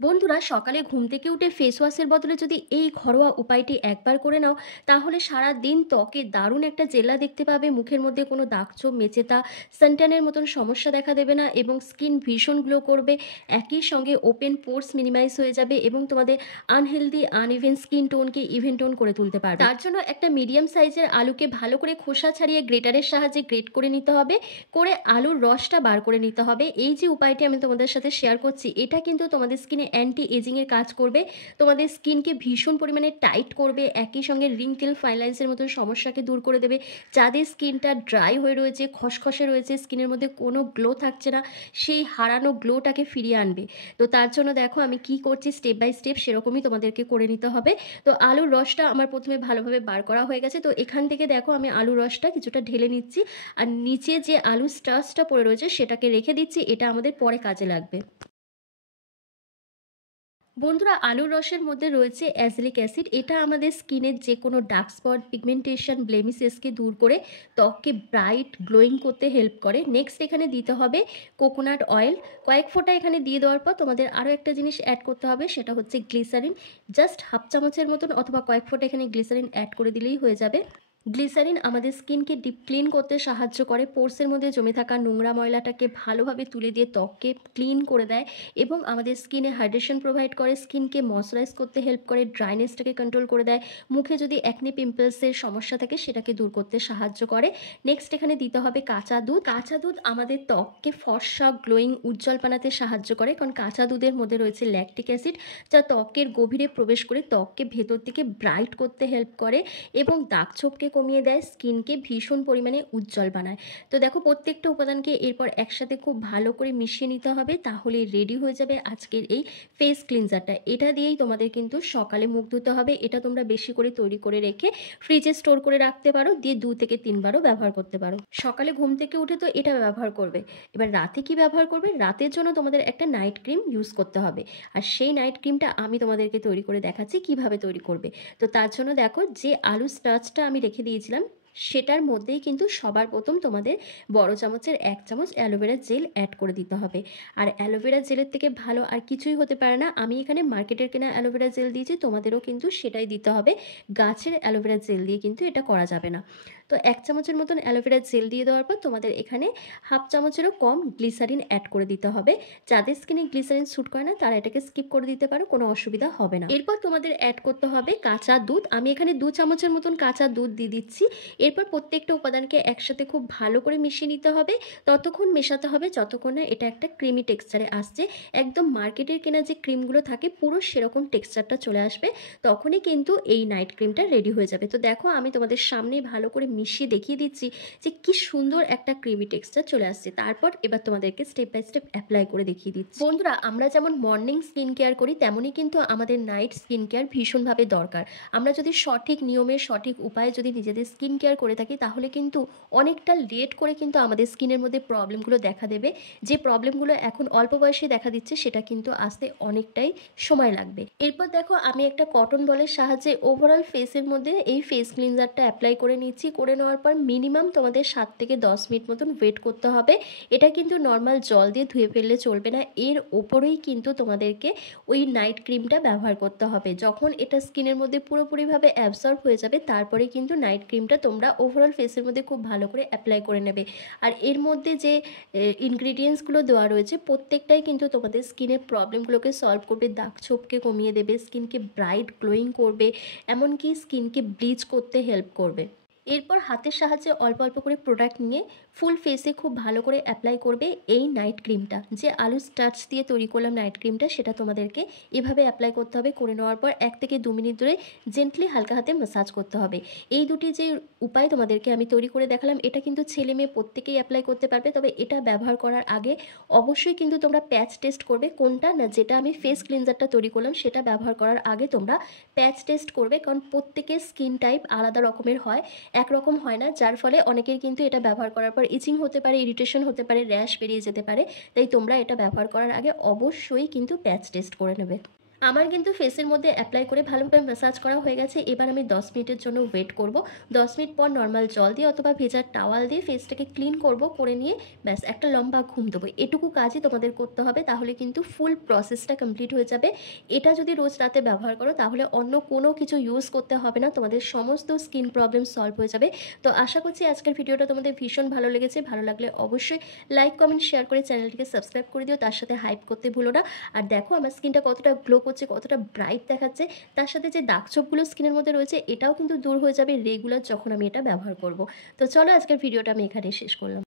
বন্ধুরা, সকালে ঘুম থেকে উঠে ফেস ওয়াশের বদলে যদি এই ঘরোয়া উপায়টি একবার করে নাও, তাহলে সারা দিন ত্বকে দারুণ একটা জেল্লা দেখতে পাবে। মুখের মধ্যে কোনো দাগছোপ, মেচেতা, সানট্যানের মতন সমস্যা দেখা দেবে না এবং স্কিন ভীষণ গ্লো করবে। একই সঙ্গে ওপেন পোর্স মিনিমাইজ হয়ে যাবে এবং তোমাদের আনহেলদি আনইভেন স্কিন টোনকে ইভেন টোন করে তুলতে পারবে। তার জন্য একটা মিডিয়াম সাইজের আলুকে ভালো করে খোসা ছাড়িয়ে গ্রেটারের সাহায্যে গ্রেট করে নিতে হবে, করে আলুর রসটা বার করে নিতে হবে। এই যে উপায়টি আমি তোমাদের সাথে শেয়ার করছি, এটা কিন্তু তোমাদের স্কিনে অ্যান্টি এজিংয়ের কাজ করবে, তোমাদের স্কিনকে ভীষণ পরিমাণে টাইট করবে, একই সঙ্গে রিঙ্কেল ফাইন লাইন্সের মতো সমস্যাকে দূর করে দেবে। যাদের স্কিনটা ড্রাই হয়ে রয়েছে, খসখসে রয়েছে, স্কিনের মধ্যে কোনো গ্লো থাকছে না, সেই হারানো গ্লোটাকে ফিরিয়ে আনবে। তো তার জন্য দেখো আমি কি করছি, স্টেপ বাই স্টেপ সেরকমই তোমাদেরকে করে নিতে হবে। তো আলুর রসটা আমার প্রথমে ভালোভাবে বার করা হয়ে গেছে। তো এখান থেকে দেখো আমি আলুর রসটা কিছুটা ঢেলে নিচ্ছি, আর নিচে যে আলু স্টার্চটা পড়ে রয়েছে সেটাকে রেখে দিচ্ছি, এটা আমাদের পরে কাজে লাগবে। বন্ধুরা, আলুর রসের মধ্যে রয়েছে অ্যাজলিক অ্যাসিড। এটা আমাদের স্কিনের যে কোনো ডার্ক স্পট, পিগমেন্টেশন, ব্লেমিসেসকে দূর করে ত্বককে ব্রাইট গ্লোয়িং করতে হেল্প করে। নেক্সট এখানে দিতে হবে কোকোনাট অয়েল। কয়েক ফোঁটা এখানে দিয়ে দেওয়ার পর তোমাদের আরও একটা জিনিস অ্যাড করতে হবে, সেটা হচ্ছে গ্লিসারিন। জাস্ট হাফ চামচের মতন অথবা কয়েক ফোঁটা এখানে গ্লিসারিন অ্যাড করে দিলেই হয়ে যাবে। গ্লিসারিন আমাদের স্কিনকে ডিপ ক্লিন করতে সাহায্য করে, পোর্সের মধ্যে জমে থাকা নোংরা ময়লাটাকে ভালোভাবে তুলে দিয়ে ত্বককে ক্লিন করে দেয় এবং আমাদের স্কিনে হাইড্রেশন প্রোভাইড করে, স্কিনকে ময়শ্চারাইজ করতে হেল্প করে, ড্রাইনেসটাকে কন্ট্রোল করে দেয়, মুখে যদি অ্যাকনে পিম্পলসের সমস্যা থাকে সেটাকে দূর করতে সাহায্য করে। নেক্সট এখানে দিতে হবে কাঁচা দুধ। কাঁচা দুধ আমাদের ত্বককে ফর্সা, গ্লোয়িং, উজ্জ্বল বানাতে সাহায্য করে, কারণ কাঁচা দুধের মধ্যে রয়েছে ল্যাকটিক অ্যাসিড, যা ত্বকের গভীরে প্রবেশ করে ত্বককে ভেতর থেকে ব্রাইট করতে হেল্প করে এবং দাগছোপকে কমিয়ে দেয়, স্কিনকে ভীষণ পরিমাণে উজ্জ্বল বানায়। তো দেখো প্রত্যেকটা উপাদানকে এরপর একসাথে খুব ভালো করে মিশিয়ে নিতে হবে, তাহলে রেডি হয়ে যাবে আজকের এই ফেস ক্লিনজারটা। এটা দিয়েই তোমাদের কিন্তু সকালে মুখ ধুতে হবে। এটা তোমরা বেশি করে তৈরি করে রেখে ফ্রিজে স্টোর করে রাখতে পারো, দিয়ে 2 থেকে 3বারও ব্যবহার করতে পারো। সকালে ঘুম থেকে উঠে তো এটা ব্যবহার করবে, এবার রাতে কি ব্যবহার করবে? রাতের জন্য তোমাদের একটা নাইট ক্রিম ইউজ করতে হবে, আর সেই নাইট ক্রিমটা আমি তোমাদেরকে তৈরি করে দেখাচ্ছি কিভাবে তৈরি করবে। তো তার জন্য দেখো, যে আলু স্টার্চটা আমি রেখে দিয়েছিলাম সেটার মধ্যেই কিন্তু সবার প্রথম তোমাদের বড় চামচের 1 চামচ অ্যালোভেরা জেল অ্যাড করে দিতে হবে। আর অ্যালোভেরা জেলের থেকে ভালো আর কিছুই হতে পারে না। আমি এখানে মার্কেটের কেনা অ্যালোভেরা জেল দিয়েছি, তোমাদেরও কিন্তু সেটাই দিতে হবে। গাছের অ্যালোভেরা জেল দিয়ে কিন্তু এটা করা যাবে না। তো 1 চামচের মতন অ্যালোভেরা জেল দিয়ে দেওয়ার পর তোমাদের এখানে হাফ চামচেরও কম গ্লিসারিন অ্যাড করে দিতে হবে। যাদের স্কিনে গ্লিসারিন স্যুট করে না তারা এটাকে স্কিপ করে দিতে পারো, কোনো অসুবিধা হবে না। এরপর তোমাদের অ্যাড করতে হবে কাঁচা দুধ। আমি এখানে 2 চামচের মতন কাঁচা দুধ দিয়ে দিচ্ছি। এরপর প্রত্যেকটা উপাদানকে একসাথে খুব ভালো করে মিশিয়ে নিতে হবে, ততক্ষণ মেশাতে হবে যতক্ষণ না এটা একটা ক্রিমি টেক্সচারে আসছে। একদম মার্কেটের কেনা যে ক্রিমগুলো থাকে পুরো সেরকম টেক্সচারটা চলে আসবে, তখনই কিন্তু এই নাইট ক্রিমটা রেডি হয়ে যাবে। তো দেখো আমি তোমাদের সামনে ভালো করে মিশিয়ে দেখিয়ে দিচ্ছি যে কি সুন্দর একটা ক্রিমি টেক্সচার চলে আসছে। তারপর এবার তোমাদেরকে স্টেপ বাই স্টেপ অ্যাপ্লাই করে দেখিয়ে দিচ্ছি। বন্ধুরা, আমরা যেমন মর্নিং স্কিন কেয়ার করি, তেমনই কিন্তু আমাদের নাইট স্কিন কেয়ার ভীষণভাবে দরকার। আমরা যদি সঠিক নিয়মে, সঠিক উপায়ে যদি নিজেদের স্কিন কেয়ার করে থাকি, তাহলে কিন্তু অনেকটা লেট করে কিন্তু আমাদের স্কিনের মধ্যে প্রবলেমগুলো দেখা দেবে। যে প্রবলেমগুলো এখন অল্প বয়সে দেখা দিচ্ছে সেটা কিন্তু আসতে অনেকটাই সময় লাগবে। এরপর দেখো আমি একটা কটন বলের সাহায্যে ওভারঅল ফেসের মধ্যে এই ফেস ক্লিনজারটা অ্যাপ্লাই করে নিচ্ছি। করে নেওয়ার পর মিনিমাম তোমাদের 7 থেকে 10 মিনিট মতন ওয়েট করতে হবে। এটা কিন্তু নর্মাল জল দিয়ে ধুয়ে ফেললে চলবে না, এর ওপরেই কিন্তু তোমাদেরকে ওই নাইট ক্রিমটা ব্যবহার করতে হবে। যখন এটা স্কিনের মধ্যে পুরোপুরিভাবে অ্যাবসর্ব হয়ে যাবে, তারপরে কিন্তু নাইট ক্রিমটা তোমরা ওভারঅল ফেসের মধ্যে খুব ভালো করে অ্যাপ্লাই করে নেবে। আর এর মধ্যে যে ইনগ্রিডিয়েন্টসগুলো দেওয়া রয়েছে প্রত্যেকটাই কিন্তু তোমাদের স্কিনের প্রবলেমগুলোকে সলভ করবে, দাগছোপকে কমিয়ে দেবে, স্কিনকে ব্রাইট গ্লোয়িং করবে, এমনকি স্কিনকে ব্লিচ করতে হেল্প করবে। এরপর হাতের সাহায্যে অল্প অল্প করে প্রোডাক্ট নিয়ে ফুল ফেসে খুব ভালো করে অ্যাপ্লাই করবে এই নাইট ক্রিমটা। যে আলু স্টার্চ দিয়ে তৈরি করলাম নাইট ক্রিমটা, সেটা তোমাদেরকে এভাবে অ্যাপ্লাই করতে হবে। করে নেওয়ার পর 1 থেকে 2 মিনিট ধরে জেন্টলি হালকা হাতে ম্যাসাজ করতে হবে। এই দুটি যে উপায় তোমাদেরকে আমি তৈরি করে দেখালাম, এটা কিন্তু ছেলে মেয়ে প্রত্যেকেই অ্যাপ্লাই করতে পারবে। তবে এটা ব্যবহার করার আগে অবশ্যই কিন্তু তোমরা প্যাচ টেস্ট করবে। কোনটা না, যেটা আমি ফেস ক্লিনজারটা তৈরি করলাম সেটা ব্যবহার করার আগে তোমরা প্যাচ টেস্ট করবে, কারণ প্রত্যেকের স্কিন টাইপ আলাদা রকমের হয়, একরকম হয় না। যার ফলে অনেকের কিন্তু এটা ব্যবহার করার পর ইচিং হতে পারে, ইরিটেশন হতে পারে, র্যাশ বেরিয়ে যেতে পারে। তাই তোমরা এটা ব্যবহার করার আগে অবশ্যই কিন্তু প্যাচ টেস্ট করে নেবে। আমার কিন্তু ফেসের মধ্যে অ্যাপ্লাই করে ভালোভাবে ম্যাসাজ করা হয়ে গেছে। এবার আমি 10 মিনিটের জন্য ওয়েট করব। 10 মিনিট পর নরমাল জল দিয়ে অথবা ভেজা টাওয়াল দিয়ে ফেসটাকে ক্লিন করব, করে নিয়ে ব্যাস একটা লম্বা ঘুম দেবো। এটুকু কাজই তোমাদের করতে হবে, তাহলে কিন্তু ফুল প্রসেসটা কমপ্লিট হয়ে যাবে। এটা যদি রোজ রাতে ব্যবহার করো তাহলে অন্য কোনো কিছু ইউজ করতে হবে না, তোমাদের সমস্ত স্কিন প্রবলেম সলভ হয়ে যাবে। তো আশা করছি আজকের ভিডিওটা তোমাদের ভীষণ ভালো লেগেছে। ভালো লাগলে অবশ্যই লাইক, কমেন্ট, শেয়ার করে চ্যানেলটিকে সাবস্ক্রাইব করে দিও। তার সাথে হাইপ করতে ভুলো না। আর দেখো আমার স্কিনটা কতটা গ্লো করছে, কতটা ব্রাইট দেখাচ্ছে। তার সাথে যে দাগ ছোপগুলো স্কিনের মধ্যে রয়েছে এটাও কিন্তু দূর হয়ে যাবে রেগুলার যখন আমি এটা ব্যবহার করব। তো চলো আজকের ভিডিওটা আমি এখানেই শেষ করলাম।